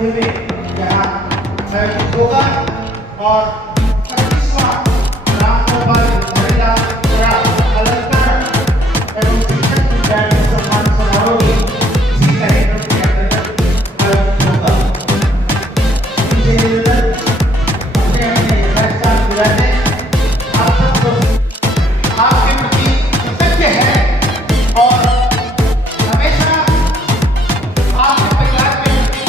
होते हुए यहाँ आयोजित होगा और 25वां रामगोपाल अलंकरण एवं शिक्षक विद्यार्थी सम्मान समारोह भी इसी कार्यक्रम के अंतर्गत आयोजित होगा। इनसे निवेदन अपने अपने यथास्थान बुलाते आप सबको आपके प्रति कृतज्ञ है और हमेशा आपके परिवार के प्रति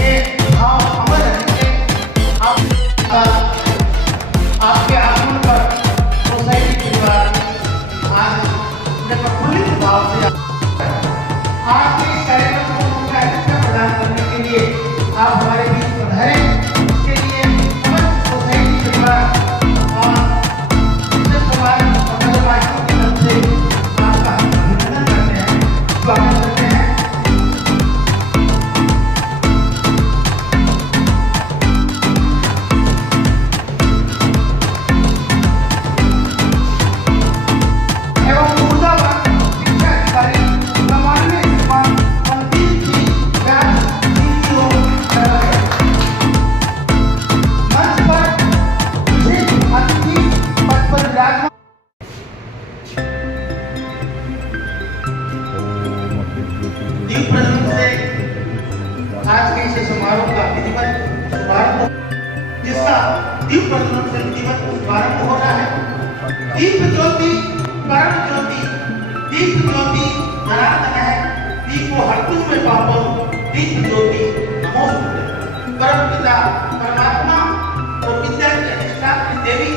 ये भाव अमर रहेंगे। आपके आगमन पर सोसाइटी परिवार आज प्रफुल्लित भाव से आज के इस कार्यक्रम को मुख्य अतिथि प्रदान करने के लिए आप हमारे बीच पधारे। इसके लिए समस्त सोसाइटी परिवार और समाज की तरफ से आपका अभिनंदन करते हैं, स्वागत करते हैं। एवं ऊर्जावान शिक्षा अधिकारी सामान्य श्रीमान पंडित जी व्यास CEO मंच पर विशेष अतिथि पद पर विराजमान। दीप प्रज्वलन से आज के इस समारोह का विधिवत शुभारंभ, जिसका दीप प्रज्वलन से विधिवत शुभारंभ हो रहा है। दीप ज्योति परम ज्योति, दीप ज्योति जनार्दन है, दीपो हर्तु में पापो, दीप ज्योति नमोस्तुते। परम पिता परमात्मा और विद्या की अधिष्ठात्री देवी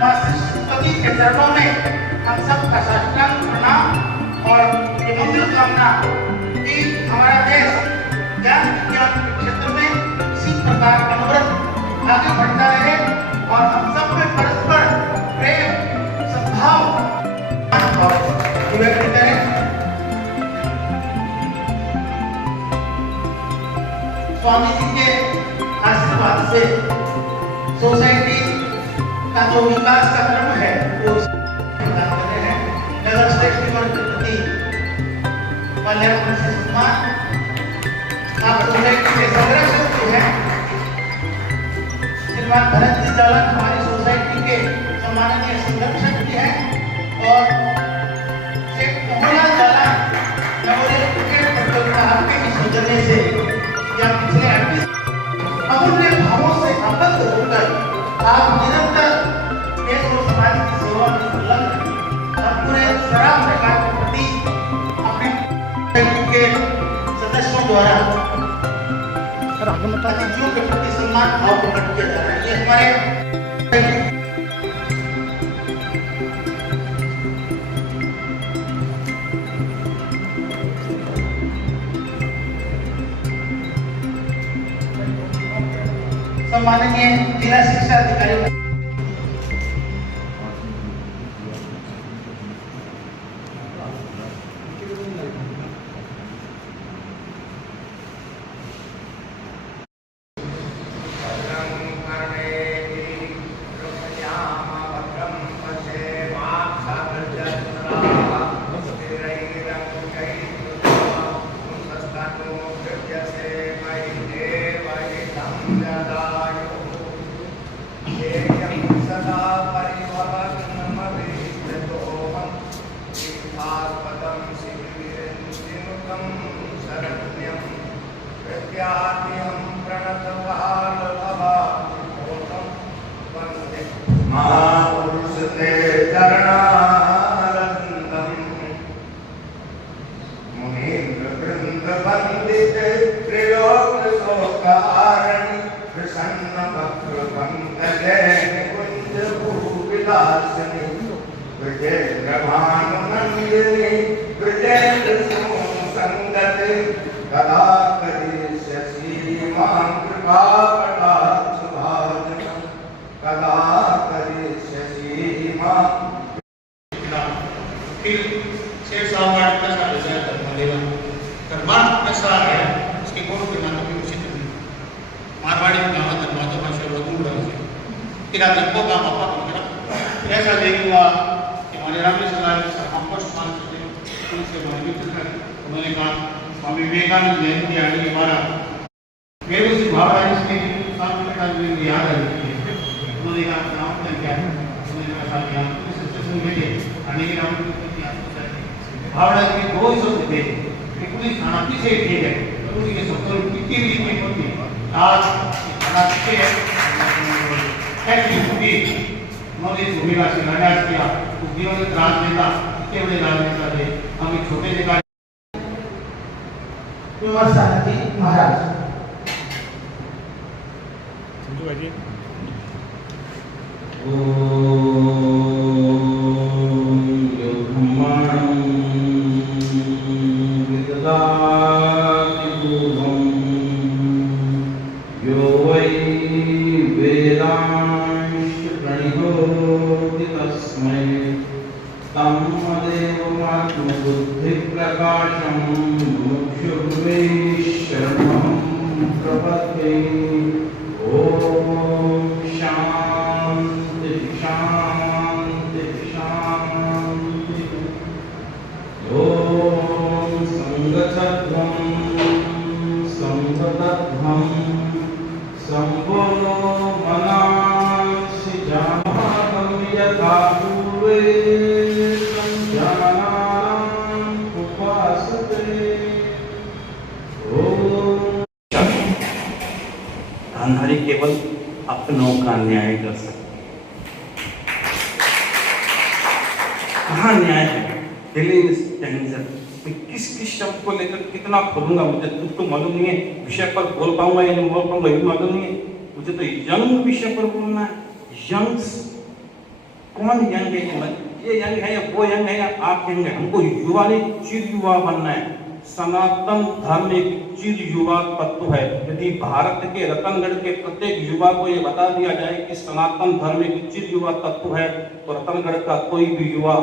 मां सरस्वती के चरणों में हम सब का साष्टांग प्रणाम और ये मंगल कामना कि हमारा देश ज्ञान विज्ञान के क्षेत्र में इसी प्रकार अनवरत आगे बढ़ता रहे और हम सब में परस्पर प्रेम सद्भाव और व्यक्त करें। स्वामी जी के आशीर्वाद से सोसाइटी का जो विकास का क्रम है वो प्रदान कर रहे हैं। नगर श्रेष्ठ वर्ग के प्रति माल्यार्पण से सम्मान आप सोसाइटी के संरक्षक जो है श्रीमान भरत जी जालन हमारी सोसाइटी के सम्माननीय संरक्षक भी हैं और मोहनलाल जालन मेमोरियल क्रिकेट प्रतियोगिता आपके ही सौजन्य से या पिछले 38 अमूल्य भावों से आबद्ध होकर आप निरंतर देश और समाज की सेवा में संलग्न और पूरे शराब प्रकार के प्रति अपने के सदस्यों द्वारा अतिथियों के प्रति सम्मान भाव प्रकट किया जा रहा है। ये हमारे सम्माननीय जिला शिक्षा अधिकारी ऐसा नहीं हुआ कि हमारे रामकृष्ण लाल हमको सम्मान करते उनसे मैंने कहा स्वामी विवेकानंद जयंती आ रही हमारा मेरे से भावराज इसके सामने का भी याद आ रही है। उन्होंने कहा नाम क्या है, उन्होंने कहा साहब यहाँ तो सिचुएशन में थे अनेक नाम की भावराज के दो ही शब्द थे कि पूरी शांति से ठीक है पूरी के शब्दों की तीव्र की होती आज शांति है ऐसी होती उन्होंने इस भूमिका से लड़ाई किया उस जीवन में राजनेता इतने बड़े राजनेता थे हम एक छोटे से सारथी महाराज यो वै वेदांश प्रणिहोति तस्मै तम्मदेवमात्मबुद्धिप्रकाशं मुमुक्षुर्वे शरणं प्रपद्ये। ॐ शान्ति शान्ति शान्ति। ॐ संगतध्वं संगतध्वं संबोलो मनांसि जामाहं यथा पूर्वे संजानानां उपासते। गांधारी केवल अपनों का न्याय कर सकते। कहाँ न्याय है? दिल्ली टेंशन मैं किस किस शब्द को लेकर कितना खोलूंगा मुझे खुद को मालूम नहीं है। विषय पर बोल पाऊंगा या नहीं बोल पाऊंगा ये मालूम नहीं है। मुझे तो यंग विषय पर बोलना है। यंग्स कौन यंग है? ये यंग है या वो यंग है या आप यंग है? हमको युवा नहीं चिर युवा बनना है। सनातन धर्म एक चिर युवा तत्व है। यदि भारत के रतनगढ़ के प्रत्येक युवा को यह बता दिया जाए कि सनातन धर्म एक चिर युवा तत्व है तो रतनगढ़ का कोई भी युवा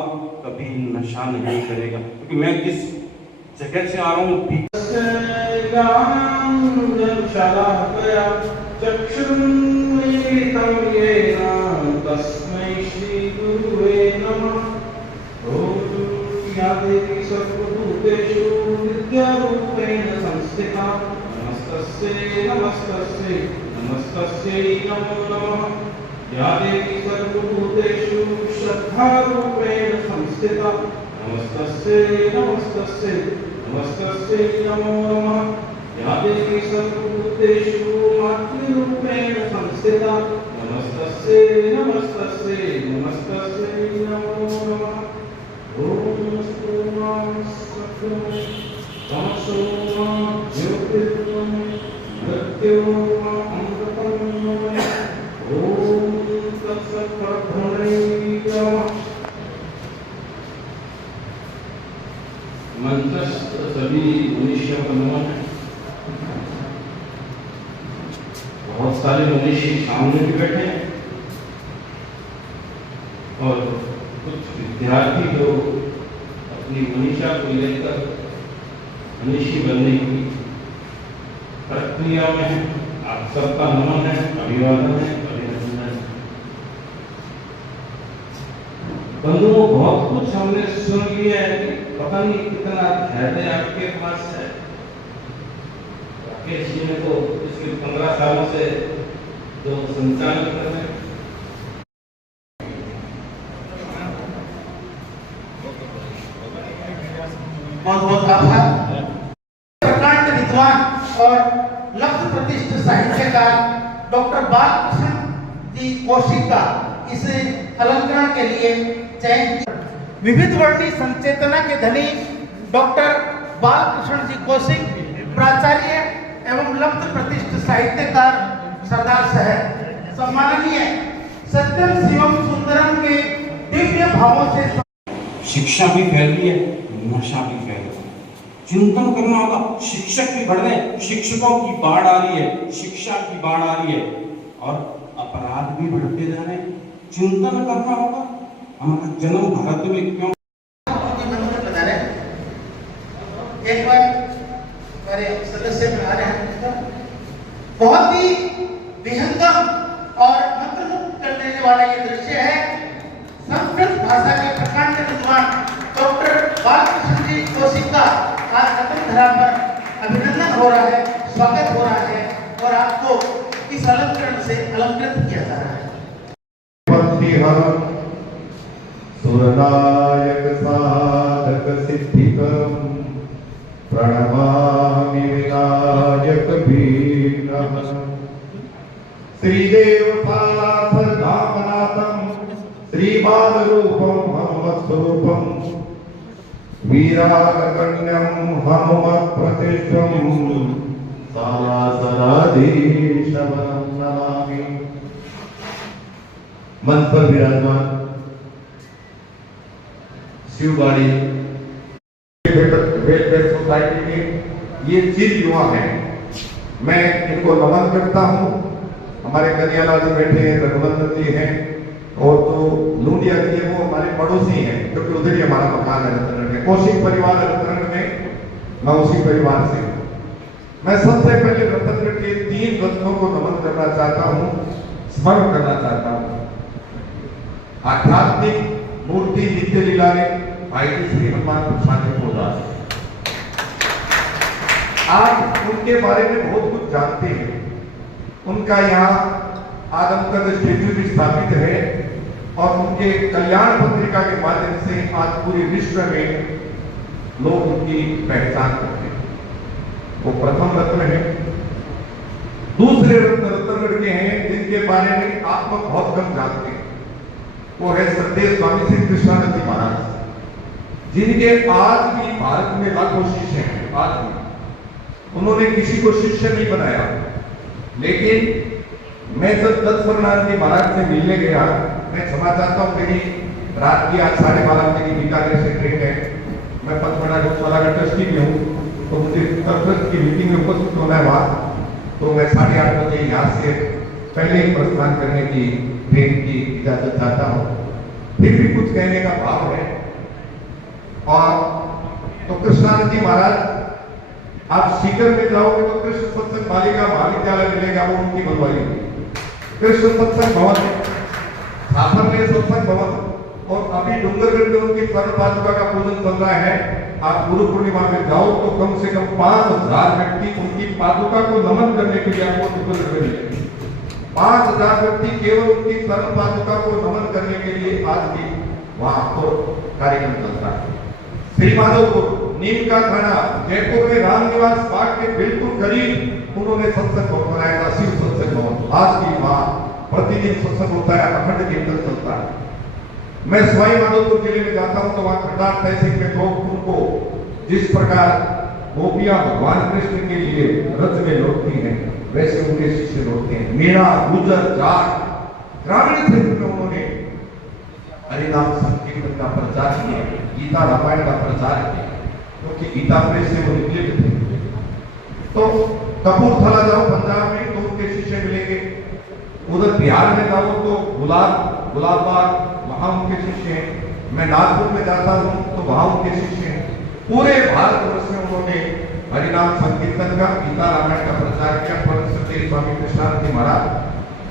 कभी नशा नहीं करेगा। क्योंकि मैं जिस जगह से आ रहा हूँ तस्मै श्री गुरुवे नमः। या देवी सर्वभूतेषु विद्यारूपेण संस्थिता नमस्तस्यै नमस्तस्यै नमस्तस्यै नमो नमः। या देवी सर्वभूतेषु श्रद्धारूपेण संस्थिता नमस्तस्यै नमस्तस्यै नमस्तस्यै नमो नमः। या देवी सर्वभूतेषु मातृरूपेण संस्थिता नमस्तस्यै नमस्तस्यै नमस्तस्यै नमो नमः। ओम स्तोत्रम सत्यम तमसो ज्योतिर्गम मृत्योर्मा अमृतम। ओम तत्सत्परब्रह्मणे नमः। मंत्रस्थ सभी मनुष्यों को नमन है। बहुत सारे मनुष्य सामने भी बैठे हैं और कुछ विद्यार्थी जो अपनी मनीषा को लेकर मनीषी बनने की प्रक्रिया में है। आप सबका नमन है, अभिवादन है, अभिनंदन है। बंधुओं बहुत कुछ हमने सुन लिया है कि पता नहीं कितना धैर्य आपके पास है। राकेश जी ने तो पिछले 15 सालों से जो संचालन कर रहे हैं बहुत बहुत आभार। प्रकांड विद्वान और लक्ष्य प्रतिष्ठित साहित्यकार डॉक्टर बालकृष्ण जी कौशिक का इस अलंकरण के लिए चयन। विविध वर्णी संचेतना के धनी डॉक्टर बालकृष्ण जी कौशिक प्राचार्य एवं लक्ष्य प्रतिष्ठित साहित्यकार सरदार शहर सम्माननीय सत्यम शिवम सुंदरम के दिव्य भावों से शिक्षा भी फैल रही है, नशा भी फैल रहा है। चिंतन करना होगा। शिक्षक भी बढ़ रहे हैं, शिक्षकों की बाढ़ आ रही है, शिक्षा की बाढ़ आ रही है और अपराध भी बढ़ते जा रहे हैं। चिंतन करना होगा हमारा जन्म भारत में क्यों। एक बार हमारे सदस्य में आ रहे हैं, बहुत ही विहंगम और मंत्रमुग्ध करने वाला ये दृश्य है। संस्कृत भाषा के प्रकांड विद्वान डॉक्टर बालकृष्ण जी कौशिक का आज रतन धरा पर अलंकृत किया जा रहा है। पंक्तिहरं सुरनायक साधक सिद्धिकरं प्रणमामि विनायक भीमहरं श्रीदेव सालासरधामनाथं श्रीपादरूपं हनुमत्स्वरूपं वीरागण्यं हनुमत्प्रतिष्ठं सालासराधीशवनं नमामि। मंच पर विराजमान शिवबाड़ी वेलफेयर सोसाइटी के ये चिर युवा हैं, मैं इनको नमन करता हूँ। हमारे कन्याला जी बैठे हैं, रघुनंदन जी हैं, और जो लूंडिया जी है वो हमारे पड़ोसी हैं, क्योंकि उधर ही हमारा मकान है रतनगढ़ में। कौशिक परिवार है रतनगढ़ में, मैं उसी परिवार से हूँ। मैं सबसे पहले रतनगढ़ के 3 रत्नों को नमन करना चाहता हूँ, स्मरण करना चाहता हूँ। आध्यात्मिक मूर्ति नित्य लीला ने भाई श्री हनुमान प्रसाद पोदार, आप उनके बारे में बहुत कुछ जानते हैं। उनका यहाँ आदमकद स्टेच्यू भी स्थापित है और उनके कल्याण पत्रिका के माध्यम से आज पूरे विश्व में लोग उनकी पहचान करते हैं। वो प्रथम रत्न है। दूसरे रत्न रतनगढ़ के हैं जिनके बारे में आप लोग बहुत कम जानते हैं, वो है श्रद्धेय स्वामी श्री कृष्णानंद जी महाराज, जिनके आज भी भारत में लाखों शिष्य हैं। आज भी उन्होंने किसी को शिष्य नहीं बनाया, लेकिन मैं जब दत्तनारायण जी महाराज से मिलने गया, मैं क्षमा चाहता हूँ, मेरी रात की आज 12:30 बजे बीकानेर से ट्रेन है। मैं पचमढ़ा गौशाला का ट्रस्टी भी हूँ, तो मुझे ट्रस्ट की मीटिंग में उपस्थित होना है वहाँ, तो मैं 8:30 बजे यहाँ से पहले ही प्रस्थान करने की ट्रेन की इजाजत चाहता हूँ। फिर भी कुछ कहने का भाव है। और तो कृष्णानंद जी महाराज, आप सीकर में जाओगे तो कृष्ण सत्संग बालिका महाविद्यालय मिलेगा, वो उनकी बनवाई हुई। कृष्ण सत्संग भवन, छापर में सत्संग भवन, और अभी डूंगरगढ़ में उनकी स्वर्ण पादुका का पूजन चल रहा है। आप गुरु पूर्णिमा में जाओ तो कम से कम 5000 व्यक्ति उनकी पादुका को नमन करने के लिए आपको डूंगरगढ़ में मिलेंगे। 5000 व्यक्ति केवल उनकी स्वर्ण पादुका को नमन करने के लिए आज भी वहां पर कार्यक्रम चलता है। श्री माधोपुर, नीम का थाना, जयपुर में रामनिवास बाग के बिल्कुल करीब उन्होंने सत्संग भवन बनाया था, शिव सत्संग भवन। आज भी वहां प्रतिदिन सत्संग होता है, अखंड कीर्तन चलता है। मैं सवाई माधोपुर जिले में जाता हूं तो वहां खड्डार तहसील में लोग उनको जिस प्रकार गोपियां भगवान कृष्ण के लिए रथ में लौटती हैं, वैसे उनके शिष्य लौटते हैं। मीणा, गुजर, जाट, ग्रामीण क्षेत्र में उन्होंने हरिनाम संकीर्तन का प्रचार किया, गीता रामायण का प्रचार किया, क्योंकि गीता प्रेस से वो निकले थे। तो कपूरथला जाओ पंजाब में तो उनके शिष्य मिलेंगे, उधर बिहार में जाओ तो गुलाबबाग, वहां उनके शिष्य हैं। मैं नागपुर में जाता हूं तो वहां उनके शिष्य हैं। पूरे भारतवर्ष में उन्होंने हरिनाम संकीर्तन का, गीता रामायण का प्रचार किया। परम श्रद्धेय स्वामी कृष्णानंद जी महाराज,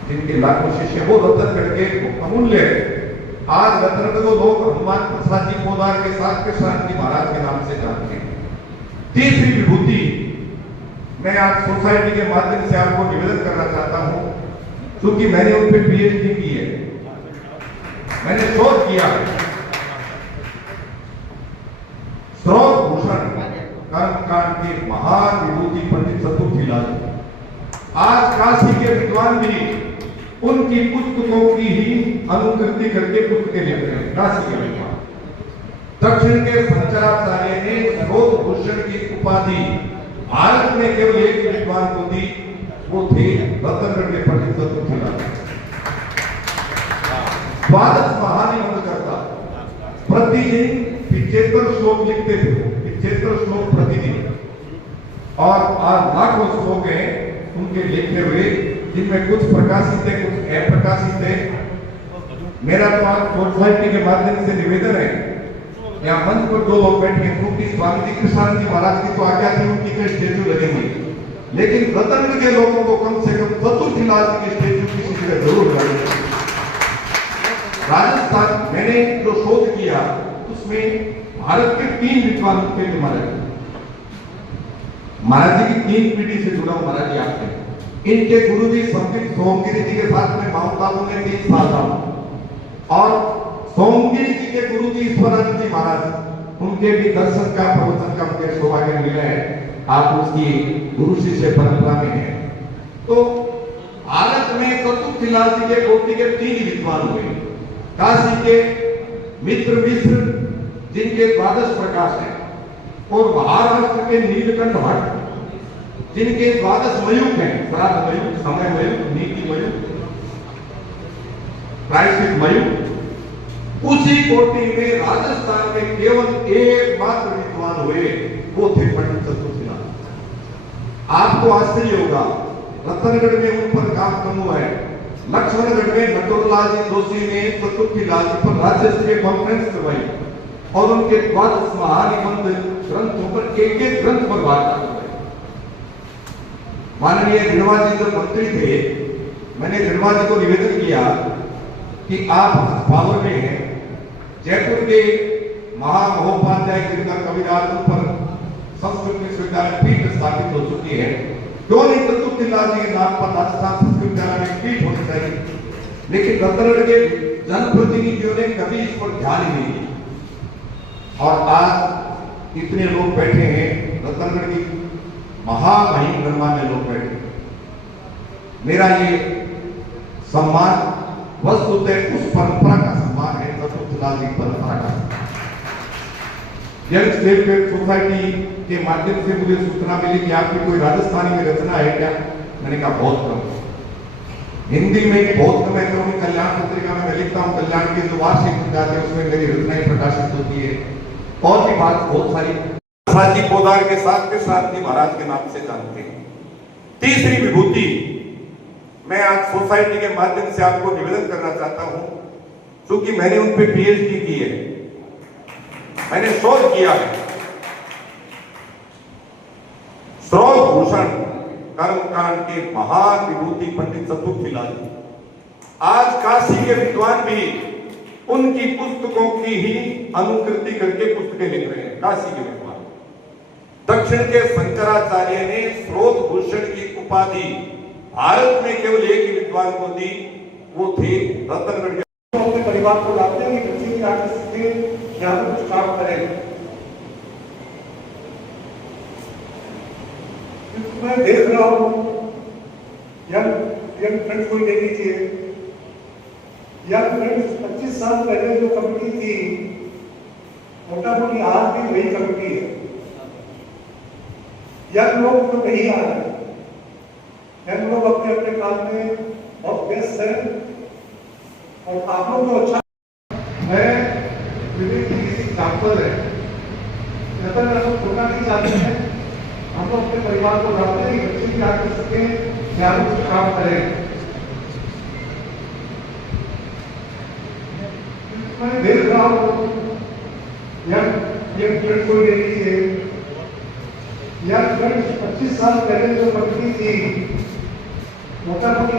जिनके लाखों शिष्य, वो रतनगढ़ के अमूल्य। आज रतनगढ़ को लोग हनुमान प्रसाद जी पोदार के साथ कृष्णानंद जी महाराज के नाम से जानते हैं। तीसरी विभूति, मैं आज सोसाइटी के माध्यम से आपको निवेदन करना चाहता हूं, क्योंकि मैंने उन पर पीएचडी की है, मैंने शोध किया है। स्रोत भूषण कर्मकांड के महान विभूति पंडित चतुर्थीलाल, आज काशी के विद्वान भी उनकी पुस्तकों की ही अनुकृति करके पुस्तकें लिखते हैं। काशी के विद्वान, दक्षिण के शंकराचार्य ने स्रोत भूषण की उपाधि भारत में केवल एक विद्वान को दी, वो थे रतनगढ़ के पंडित चतुर्थीलाल। द्वादश महानिबंध करता, प्रतिदिन 75 श्लोक लिखते थे, 75 श्लोक प्रतिदिन, और आज लाखों श्लोक हैं उनके लिखे हुए, जिनमें कुछ प्रकाशित है, कुछ अप्रकाशित है। मेरा तो आज सोसाइटी के माध्यम से निवेदन है, यहाँ मंच पर जो लोग बैठे हैं, क्योंकि स्वामी जी कृष्णानंद जी महाराज की तो आज्ञा थी उनकी तो स्टेच्यू लगेंगे, लेकिन रतनगढ़ के लोगों को कम से कम चतुर्थीलाल जी की स्टेच्यू किसी जगह जरूर लगाएंगे। राजस्थान मैंने जो शोध किया उसमें भारत के 3 विद्वान थे महाराज जी की 3 पीढ़ी से जुड़ा हूं महाराज जी आपसे। इनके गुरुजी संदीप सोमगिरी जी के साथ में माउंट आबू में 3 साल रहा और सोमगिरी जी के गुरुजी ईश्वरानंद जी महाराज उनके भी दर्शन का प्रवचन का मुझे सौभाग्य मिला है। आप उसकी गुरु शिष्य परंपरा में है। तो भारत में चतुर्थीलाल जी के कोटि के 3 विद्वान हुए। काशी के मित्र मिश्र जिनके द्वादश प्रकाश है और महाराष्ट्र के नीलकंठ भट्ट जिनके द्वादश मयूख हैं, श्राद्ध मयूख, समय मयूख, नीति मयूख, प्रायश्चित मयूख। उसी कोटि में राजस्थान में केवल एकमात्र विद्वान हुए, वो थे पंडित चतुर्थीलाल। आपको आश्चर्य होगा, रतनगढ़ में उन पर काम कम हुआ है। लक्ष्मणगढ़ में नटवरलाल जी जोशी ने चतुर्थीलाल जी पर राज्य स्तरीय कॉन्फ्रेंस करवाई और उनके द्वादश महानिबंध ग्रंथों पर एक ग्रंथ पर वार्ता करवाई। माननीय धिड़वा जी जब मंत्री थे, मैंने धिड़वा जी को निवेदन किया कि आप पावर में हैं, जयपुर के महामहोपाध्याय गिरधर कविराज पर संस्कृत विश्वविद्यालय पीठ स्थापित हो चुकी है, क्यों नहीं चतुर्थीलाल जी के नाम पर राजस्थान संस्कृत विद्यालय में पीठ होनी चाहिए। लेकिन रतनगढ़ के जनप्रतिनिधियों ने कभी इस पर ध्यान ही नहीं दिया और आज इतने लोग बैठे हैं, रतनगढ़ की महामहिम गणमान्य लोग बैठे हैं। मेरा ये सम्मान वस्तुतः उस परंपरा का सम्मान है, चतुर्थीलाल जी परंपरा का। यंग वेलफेयर सोसाइटी के माध्यम से मुझे सूचना मिली कि आपकी कोई राजस्थानी में रचना है क्या? मैंने कहा बहुत कम, हिंदी में बहुत कम है। तो कल्याण पत्रिका में मैं लिखता हूँ, कल्याण के जो वार्षिक पुस्तक है उसमें मेरी रचनाएं प्रकाशित होती है। और भी बात बहुत सारी साजी पोदार के साथ जी महाराज के नाम से जानते हैं। तीसरी विभूति मैं आज सोसाइटी के माध्यम से आपको निवेदन करना चाहता हूं, क्योंकि मैंने उन पे पीएचडी की है, मैंने शोध किया है। श्रोत भूषण कर्मकांड के महान विभूति पंडित चतुर्थीलाल जी, आज काशी के विद्वान भी उनकी पुस्तकों की ही अनुकृति करके पुस्तकें लिख रहे हैं। काशी के विद्वान, दक्षिण के शंकराचार्य ने श्रोत भूषण की उपाधि भारत में केवल एक ही विद्वान को दी, वो थे रतनगढ़ के। अपने परिवार को लाते हैं कि बच्चे की आर्टिस्ट के यहाँ पर कुछ काम करें। मैं देख रहा हूँ यंग फ्रेंड्स को ले लीजिए, यंग फ्रेंड्स 25 साल पहले जो कमेटी थी, मोटा मोटी आज भी वही कमेटी है। यंग लोग तो नहीं आ रहे, यंग लोग अपने अपने काम में बहुत व्यस्त हैं और आप लोग तो अच्छा मैं विवेक की किसी एग्जाम्पल है, जब तक हम छोटा नहीं चाहते हैं, हम लोग अपने परिवार को लाते हैं कि बच्चे की आगे सके या कुछ काम करें। मैं देख रहा हूँ यंग फ्रेंड्स को ले लीजिए, यंग फ्रेंड्स 25 साल पहले जो कमेटी थी, मोटा मोटी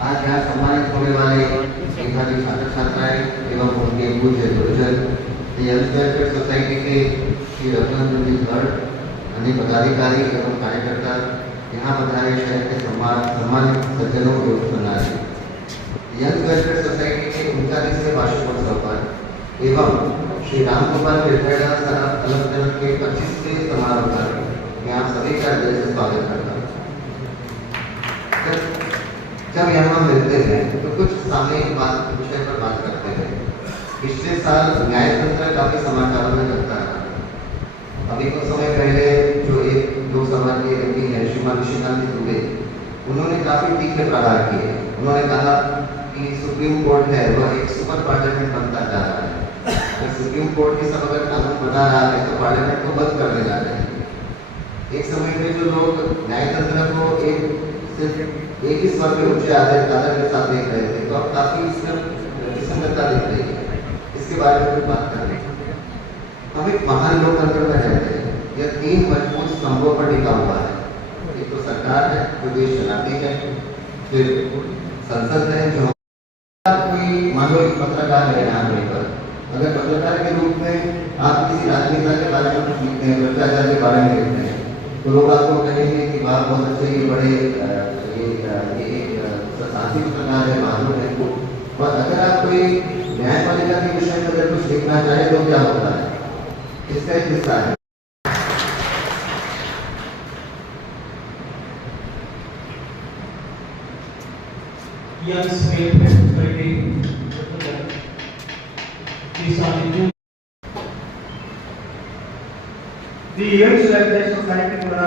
आज यहाँ सम्मानित होने वाले मेधावी छात्र छात्राएं एवं उनके पूज्य गुरुजन यंग वेलफेयर सोसाइटी के श्री रघुनंदन जी धड़, अन्य पदाधिकारी एवं कार्यकर्ता, यहाँ पधारे शहर के सम्मानित सज्जनों एवं सुनारी। यंग वेलफेयर सोसाइटी के 39वें वार्षिकोत्सव पर एवं श्री रामगोपाल विद्यालय अलग के 25वें समारोह पर मैं आप सभी का दिल से स्वागत करता हूँ। जब यहाँ मिलते हैं तो कुछ सामयिक विषय पर बात करते हैं। पिछले साल न्यायतंत्र काफी समाचारों में चलता रहा। अभी कुछ समय पहले जो एक लोकसभा के एमपी है श्रीमान निशिकांत दुबे, उन्होंने काफी तीखे प्रहार किए। उन्होंने कहा कि सुप्रीम कोर्ट है वह एक सुपर पार्लियामेंट बनता जा रहा है। अगर सुप्रीम कोर्ट की सब अगर कानून बना रहा है तो पार्लियामेंट को बंद कर देना चाहिए। एक समय में जो लोग न्यायतंत्र को एक ही स्वर पे उच्च आदर के साथ देख रहे थे, तो अब काफी इसमें विसंगतता दिख रही है। इसके बारे में भी बात कर रहे हैं। हम एक महान लोकतंत्र में रहते हैं। यह 3 मजबूत स्तंभों पर टिका हुआ है। एक तो सरकार है जो देश चलाती है, फिर संसद है जो कोई मान लो एक पत्रकार है यहाँ पर, अगर पत्रकार के रूप में आप किसी राजनेता के बारे में कुछ लिखते हैं, भ्रष्टाचार के बारे में लिखते हैं, तो लोग आपको कहेंगे कि वाह बहुत अच्छे, ये बड़े ये साहसिक प्रकार है, मालूम है। और अगर आप कोई न्यायपालिका के विषय में अगर कुछ लिखना चाहे तो क्या होता है, इसका एक हिस्सा है। Young's Welfare Society these are the two the youngs welfare society द्वारा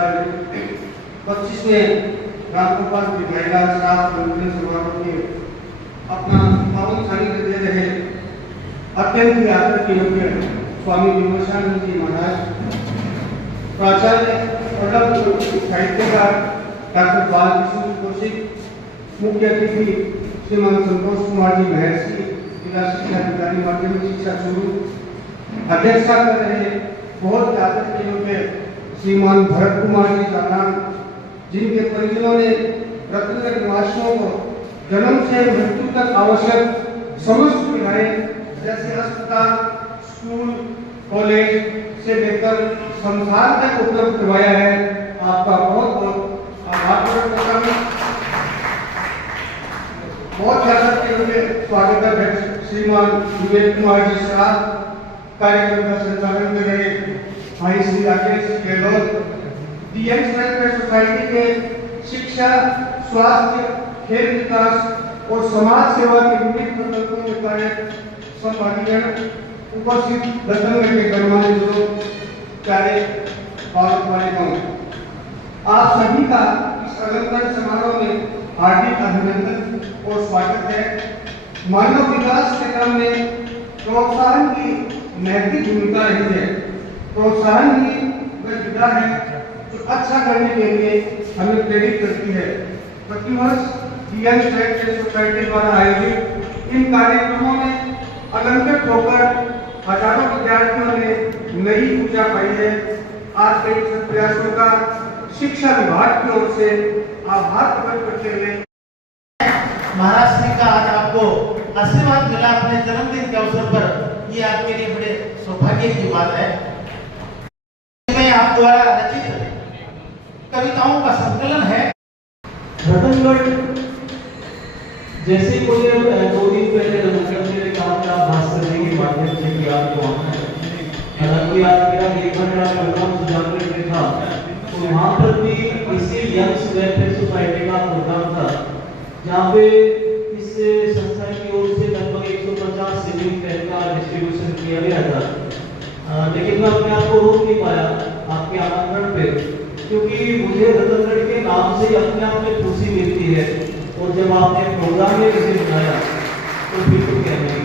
25वें रामगोपाल की महिला स्टाफ मंत्री समारोह में अपना पावन सानिध्य दे रहे अत्यंत ही आदर के योग्य स्वामी विमर्शानंद जी महाराज, प्राचार्य वल्लभ साहित्यकार डॉक्टर बालकृष्ण कौशिक, मुख्य अतिथि श्रीमान संतोष कुमार जी महर्षि, जिला शिक्षा अधिकारी माध्यमिक शिक्षा चूरू, अध्यक्षता कर रहे बहुत आदर के योग्य श्रीमान भरत कुमार जी जानान, जिनके परिजनों ने रत्नगढ़ निवासियों को जन्म से मृत्यु तक आवश्यक समस्त सुविधाएं जैसे अस्पताल, स्कूल, कॉलेज से लेकर संसार तक उपलब्ध करवाया है। आपका बहुत बहुत आभार प्रकट करता हूं। बहुत ज्यादा के लिए स्वागत है श्रीमान विवेक कुमार जी शाह, कार्यक्रम का संचालन कर रहे भाई श्री राकेश गहलोत, दी यंग्स वेलफेयर सोसाइटी के शिक्षा, स्वास्थ्य, खेल विकास और समाज सेवा के विभिन्न प्रकल्पों में कार्यरत संभागीगण, उपस्थित रत्नगढ़ के गणमान्य लोग, प्यारे बालक बालिकाओं, आप सभी का इस अलंकरण समारोह में हार्दिक अभिनंदन और स्वागत है। मानव विकास के क्रम में प्रोत्साहन की नैतिक भूमिका रही है। प्रोत्साहन ही वह विधा है जो अच्छा करने के लिए हमें प्रेरित करती है। प्रतिवर्ष दी यंग्स वेलफेयर सोसाइटी द्वारा आयोजित इन कार्यक्रमों में अलंकृत होकर हजारों विद्यार्थियों ने नई ऊर्जा पाई है। आज के इस प्रयासों का शिक्षा विभाग की ओर से आभार प्रकट करते हुए महाराष्ट्र का आज आपको आशीर्वाद मिला अपने जन्मदिन के अवसर पर, ये आपके लिए बड़े सौभाग्य की बात है। मैं आप द्वारा रचित कविताओं का संकलन है। रतनगढ़ जैसे कोई 2 दिन पहले रतनगढ़ से कहा था भास्कर जी के माध्यम से कि आपको आना है, हालांकि आज मेरा 1 घंटा प्रोग्राम सुजानगढ़ में था, तो वहाँ पर भी इसी यंग्स वेलफेयर सोसाइटी का प्रोग्राम था, जहाँ पे इस संस्था की ओर से लगभग 150 सिलिंग फैन का डिस्ट्रीब्यूशन किया गया था। लेकिन मैं अपने आप को रोक नहीं पाया आपके आमंत्रण पे, क्योंकि मुझे रतनगढ़ के नाम से अपने आप में खुशी मिलती है, और जब आपने प्रोग्राम में मुझे बुलाया तो फिर तो क्या नहीं।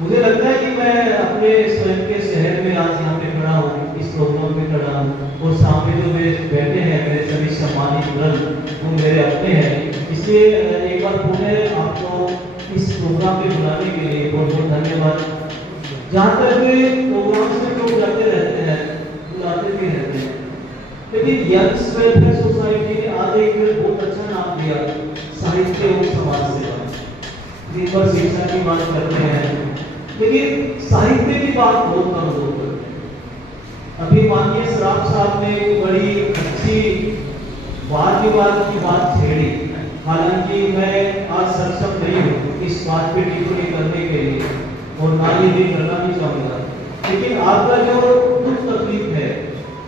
मुझे लगता है कि मैं अपने स्वयं के शहर में आज यहाँ पे खड़ा हूँ, इस प्रोग्राम में खड़ा हूँ, और सामने जो मेरे बैठे हैं मेरे सभी सम्मानित वृंद वो मेरे अपने हैं। इसलिए एक बार पुनः आपको इस प्रोग्राम में बुलाने के लिए बहुत बहुत धन्यवाद। जहाँ तक प्रोग्राम से लोग जाते रहते हैं, बुलाते भी रहते हैं, लेकिन यंग्स वेलफेयर सोसाइटी ने आज एक बहुत अच्छा नाम दिया, साहित्य और समाज सेवा। दिन भर शिक्षा की बात करते हैं, लेकिन साहित्य की बात बहुत कम लोग करते हैं। अभी माननीय श्राप साहब ने एक बड़ी अच्छी वाद विवाद की बात छेड़ी, हालांकि मैं आज सक्षम नहीं हूँ इस बात पे टिप्पणी करने के लिए, और ना ये भी करना भी चाहूँगा, लेकिन आपका जो दुख तकलीफ है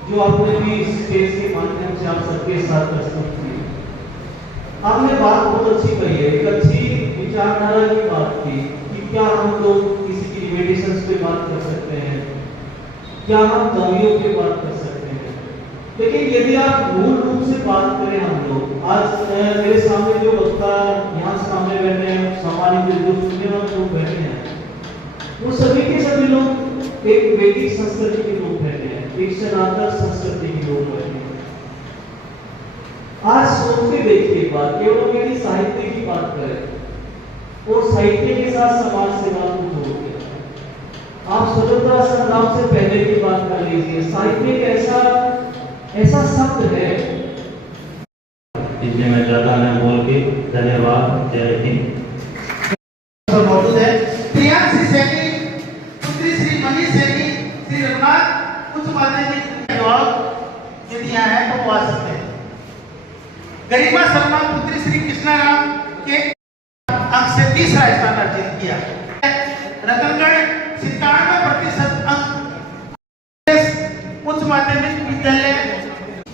जो आपने भी इस स्टेज के माध्यम से आप सबके साथ प्रस्तुत की, आपने बात बहुत अच्छी कही है, एक अच्छी विचारधारा की बात की कि क्या हम लोग किसी की लिमिटेशंस पे बात कर सकते हैं, क्या हम कमियों पे बात कर सकते हैं। लेकिन यदि आप मूल रूप से बात करें, हम लोग आज मेरे सामने जो वक्ता यहाँ सामने बैठे हैं, सामान्य जो सुनने वाले लोग बैठे हैं, वो सभी के सभी लोग एक वैदिक संस्कृति के लोग बैठे हैं, एक सनातन संस्कृति के लोग बैठे हैं। आज सोचते देखिए बात, केवल मेरी साहित्य की बात करें और साहित्य के साथ समाज सेवा को जोड़ के आप स्वतंत्रता संग्राम से पहले की बात कर लीजिए। साहित्य एक ऐसा शब्द है, इसलिए मैं ज्यादा न बोल के धन्यवाद, जय हिंद। मौजूद है प्रियांशी सेठी, पुत्री श्री मनीष सेठी, श्री रघुनाथ उच्च माध्यमिक यदि यहाँ है तो वो आ सकते हैं। गरिमा शर्मा पुत्री श्री कृष्णाराम के अंक से तीसरा स्थान अर्जित किया। रतनगढ़ 97% अंक उच्च माध्यमिक विद्यालय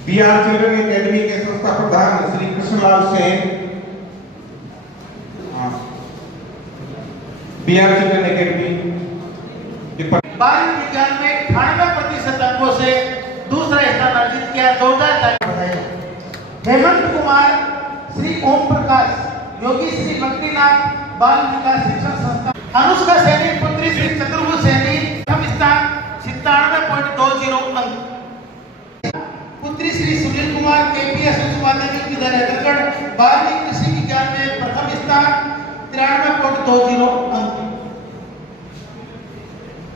BR चिल्ड्रन एकेडमी के संस्था प्रधान Shri Krishnalal Sen, BR children academy बाल विज्ञान में 98% अंकों से दूसरा स्थान अर्जित किया। 2000 हेमंत कुमार श्री ओम प्रकाश योगी श्री बद्रीनाथ बाल विकास शिक्षण संस्थान। अनुष्का सैनी पुत्री श्री चतुर्भुज सैनी प्रथम स्थान 97.20 अंक। पुत्री श्री सुनील कुमार KPS उच्च माध्यमिक विद्यालय रतनगढ़ बाल कृषि विज्ञान में प्रथम स्थान 93.20 अंक।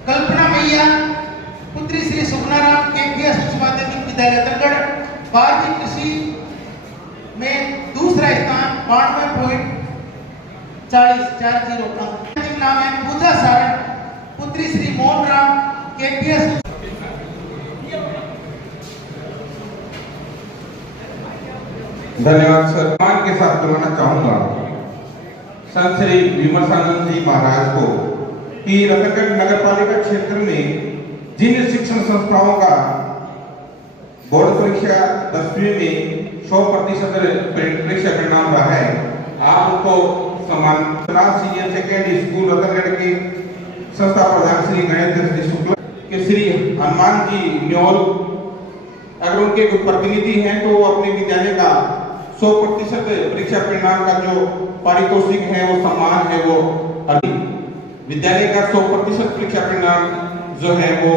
कल्पना मैया पुत्री श्री सुखनाराम KPS उच्च माध्यमिक विद्यालय रतनगढ़ बाल कृषि में दूसरा स्थान 92.40 अंक। नाम है पूजा सारण पुत्री श्री मोहन राम KPS। धन्यवाद सर। सम्मान के साथ बुलाना चाहूंगा संत श्री विमर्शानंद जी महाराज को कि रतनगढ़ नगर पालिका क्षेत्र में जिन शिक्षण संस्थाओं का बोर्ड परीक्षा 10वीं में 100% परीक्षा परिणाम रहा है, आप उनको सम्मान सीनियर सेकेंडरी स्कूल रतनगढ़ के संस्था प्रधान श्री गणेश श्री शुक्ला के श्री हनुमान जी न्योल, अगर उनके कोई प्रतिनिधि हैं तो वो अपने विद्यालय का 100% परीक्षा परिणाम का जो पारितोषिक है वो सम्मान है वो विद्यालय का 100% परीक्षा परिणाम जो है वो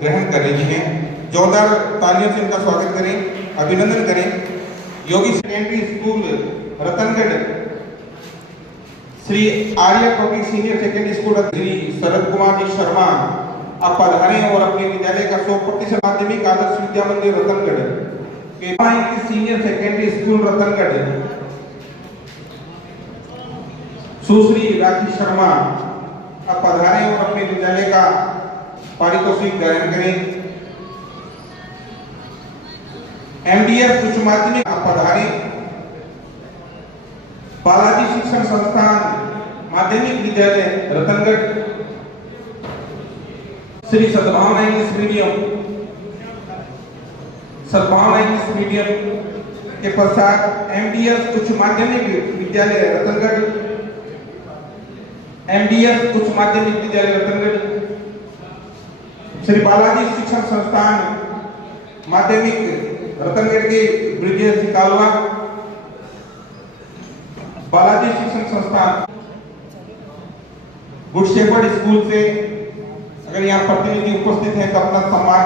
ग्रहण कर रही हैं। जोरदार तालियों से इनका स्वागत करें, अभिनंदन करें। Yogi secondary school Ratangarh Shri Arya public senior secondary school Shri Sharad Kumar ji Sharma आप पधारें और अपने विद्यालय का 100% माध्यमिक आदर्श विद्या मंदिर रतनगढ़ के सीनियर सेकेंडरी स्कूल रतनगढ़ सुश्री राखी शर्मा आप पधारें और अपने विद्यालय का पारितोषिक ग्रहण करें। MDS उच्च माध्यमिक आप पधारें। बालाजी शिक्षण संस्थान माध्यमिक विद्यालय रतनगढ़ श्री सद्भावना इंग्लिश मीडियम के पश्चात MDS उच्च माध्यमिक विद्यालय रतनगढ़ श्री बालाजी शिक्षण संस्थान माध्यमिक रतनगढ़ के ब्रिजेश कालवा बालाजी शिक्षण संस्थान गुड शेफर्ड स्कूल से अगर यहाँ प्रतिनिधि उपस्थित हैं तो अपना सम्मान